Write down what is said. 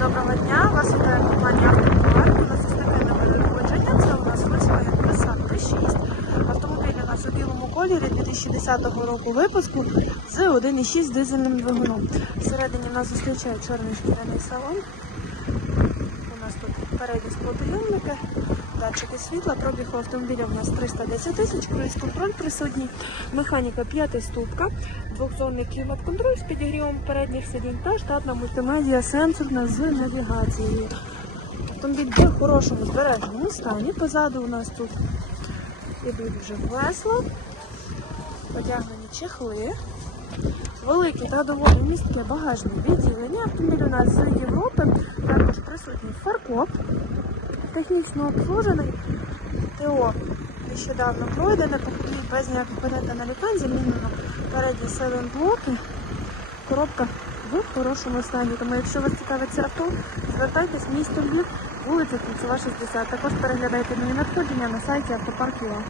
доброго дня. Вас вітає компанія «Автотовар». У нас таке нове. Це у нас Volkswagen Passat T6. Автомобіль у нас у білому кольорі 2010 року випуску з 1,6 дизельним двигуном. Всередині нас зустрічає чорний шкіряний салон. У нас тут передні склопідйомники, датчики світла, пробіг у автомобіля у нас 310 тисяч, круїз контроль присутній, механіка п'ятиступка, двохзонний клімат-контроль з підігрівом передніх сидінь та штатна мультимедіа сенсорна з навігацією. Автомобіль в хорошому збереженому стані. Позаду у нас тут ідуть вже весла, одягнені чехли. Велике та доволі містке багажне відділення. Автомобіль у нас з Європи, також присутній фаркоп, технічно обслужений. ТО нещодавно пройдене, походів без ніяких на налікань, замінено передні сайлент-блоки. Коробка в хорошому стані. Тому якщо вас цікавить це авто, звертайтесь в місто Львів, вулиця Кільцева, 60. Також переглядайте мої надходження на сайті автопарк.ua.